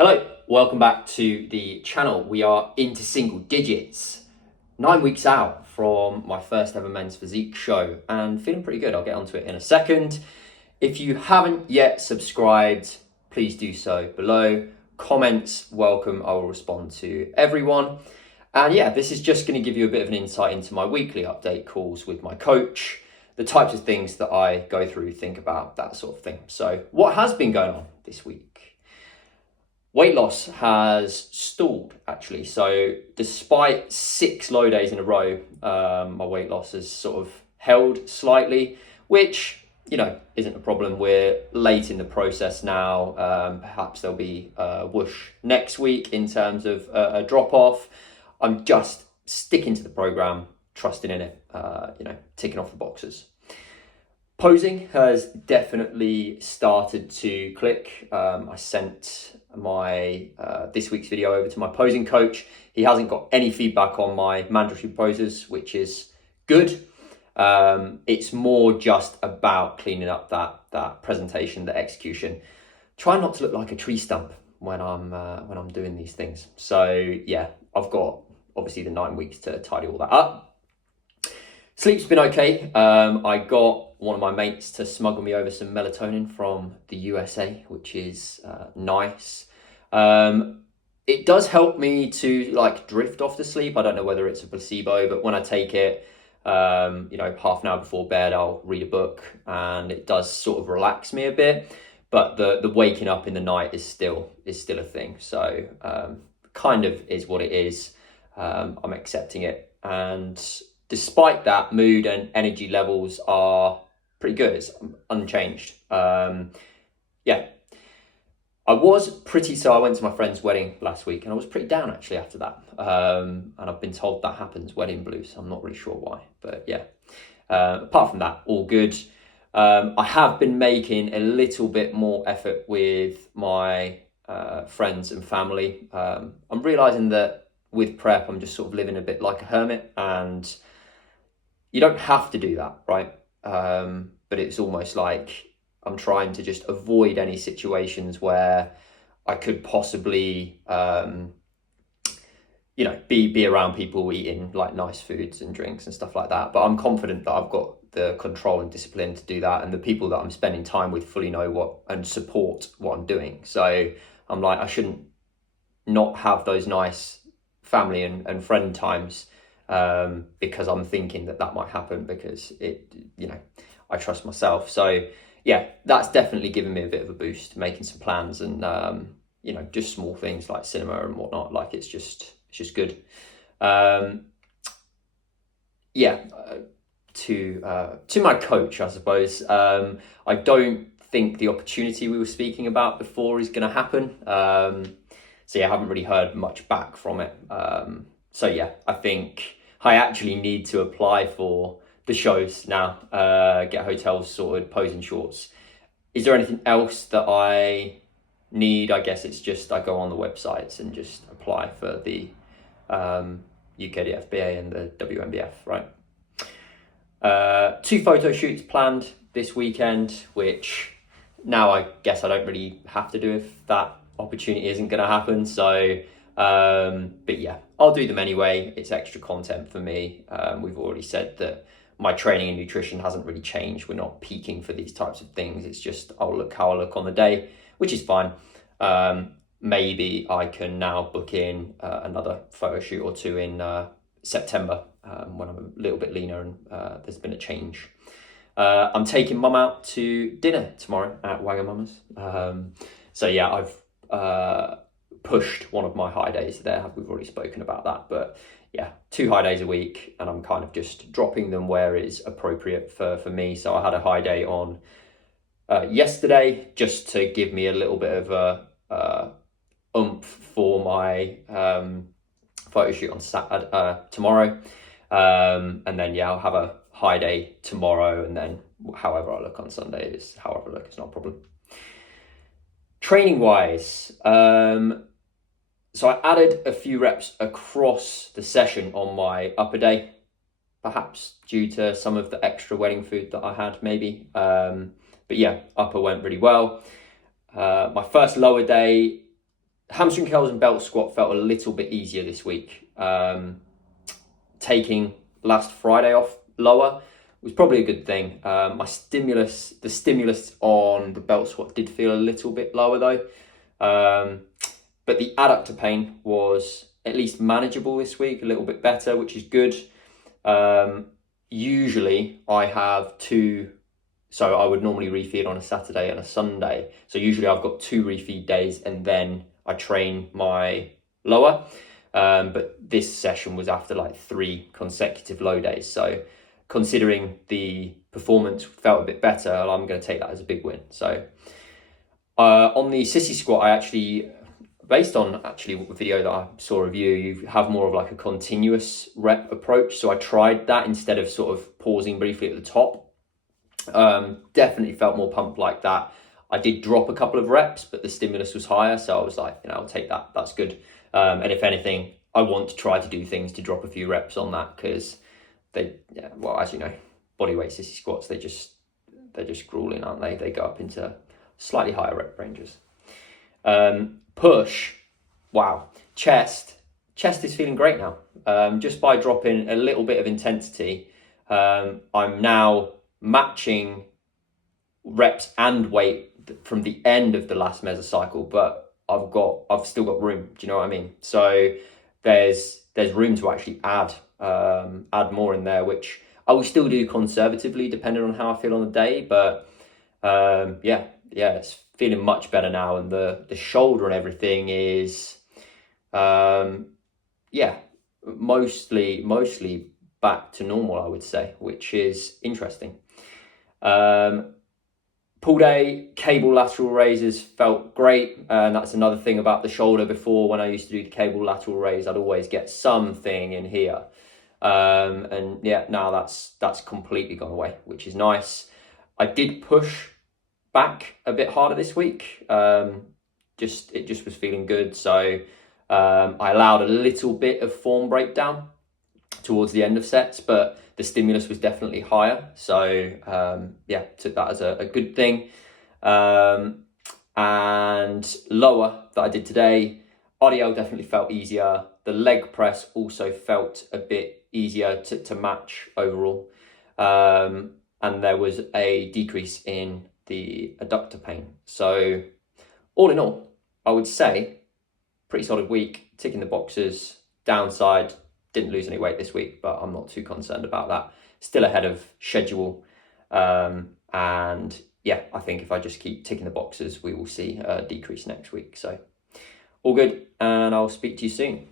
Hello, welcome back to the channel. We are into single digits. 9 weeks out from my first ever men's physique show and feeling pretty good. I'll get onto it in a second. If you haven't yet subscribed, please do so below. Comments welcome. I will respond to everyone. And yeah, this is just going to give you a bit of an insight into my weekly update calls with my coach, the types of things that I go through, think about, that sort of thing. So what has been going on this week? Weight loss has stalled, actually. So despite 6 low days in a row, my weight loss has sort of held slightly, which, isn't a problem. We're late in the process now. Perhaps there'll be a whoosh next week in terms of a drop off. I'm just sticking to the program, trusting in it, ticking off the boxes. Posing has definitely started to click. I sent my this week's video over to my posing coach. He hasn't got any feedback on my mandatory poses, which is good. It's more just about cleaning up that presentation, the execution. Try not to look like a tree stump when I'm doing these things. So yeah, I've got obviously the 9 weeks to tidy all that up. Sleep's been okay. I got one of my mates to smuggle me over some melatonin from the USA, which is nice. It does help me to drift off to sleep. I don't know whether it's a placebo, but when I take it, half an hour before bed, I'll read a book and it does sort of relax me a bit. But the waking up in the night is still a thing. So kind of is what it is. I'm accepting it. And despite that, mood and energy levels are pretty good. It's unchanged. So I went to my friend's wedding last week and I was pretty down actually after that. And I've been told that happens, wedding blues. I'm not really sure why, but yeah. Apart from that, all good. I have been making a little bit more effort with my friends and family. I'm realizing that with prep, I'm just sort of living a bit like a hermit, and you don't have to do that, right? But it's almost like I'm trying to just avoid any situations where I could possibly, be around people eating like nice foods and drinks and stuff like that. But I'm confident that I've got the control and discipline to do that. And the people that I'm spending time with fully know what and support what I'm doing. So I'm like, I shouldn't not have those nice family and friend times because I'm thinking that might happen because I trust myself. So yeah, that's definitely given me a bit of a boost, making some plans and, just small things like cinema and whatnot. Like it's just good. To my coach, I suppose, I don't think the opportunity we were speaking about before is going to happen. So yeah, I haven't really heard much back from it. So yeah, I think I actually need to apply for the shows now, get hotels sorted, posing shorts. Is there anything else that I need? I guess it's just I go on the websites and just apply for the UKDFBA and the WNBF, right? 2 photo shoots planned this weekend, which now I guess I don't really have to do if that opportunity isn't going to happen. So, but yeah, I'll do them anyway. It's extra content for me. We've already said that my training and nutrition hasn't really changed. We're not peaking for these types of things. It's just I'll look how I look on the day, which is fine. Maybe I can now book in another photo shoot or 2 in September when I'm a little bit leaner and there's been a change. I'm taking mum out to dinner tomorrow at Wagamama's. So yeah, I've pushed one of my high days there. We've already spoken about that, but yeah, 2 high days a week, and I'm kind of just dropping them where it's appropriate for me. So I had a high day on yesterday just to give me a little bit of a oomph for my photo shoot on tomorrow. And then yeah, I'll have a high day tomorrow, and then however I look on Sunday is however I look. It's not a problem. Training wise, so I added a few reps across the session on my upper day, perhaps due to some of the extra wedding food that I had maybe. But yeah, upper went really well. My first lower day, Hamstring curls and belt squat felt a little bit easier this week. Taking last Friday off lower was probably a good thing. The stimulus on the belt squat did feel a little bit lower though. But the adductor pain was at least manageable this week, a little bit better, which is good. Usually I have two, so I would normally refeed on a Saturday and a Sunday. So usually I've got 2 refeed days and then I train my lower. But this session was after like 3 consecutive low days. So considering the performance felt a bit better, I'm going to take that as a big win. So on the sissy squat, I actually, based on a video that I saw of you, you have more of like a continuous rep approach. So I tried that instead of sort of pausing briefly at the top. Definitely felt more pumped like that. I did drop a couple of reps, but the stimulus was higher. So I was like, I'll take that. That's good. And if anything, I want to try to do things to drop a few reps on that because as you know, bodyweight sissy squats, they're just grueling, aren't they? They go up into slightly higher rep ranges. Push, wow. Chest is feeling great now. Just by dropping a little bit of intensity, I'm now matching reps and weight from the end of the last mesocycle, but I've still got room. Do you know what I mean? So there's room to actually add more in there, which I will still do conservatively depending on how I feel on the day. But it's feeling much better now, and the shoulder and everything is mostly back to normal, I would say, which is interesting. Pull day, cable lateral raises felt great, and that's another thing about the shoulder. Before, when I used to do the cable lateral raise, I'd always get something in here, and now that's completely gone away, which is nice. I did push back a bit harder this week. It just was feeling good, so I allowed a little bit of form breakdown towards the end of sets, but the stimulus was definitely higher. So took that as a good thing. And lower that I did today, RDL definitely felt easier. The leg press also felt a bit easier to match overall. And there was a decrease in the adductor pain. So all in all, I would say pretty solid week, ticking the boxes. Downside, didn't lose any weight this week, but I'm not too concerned about that. Still ahead of schedule. And I think if I just keep ticking the boxes, we will see a decrease next week. So all good, and I'll speak to you soon.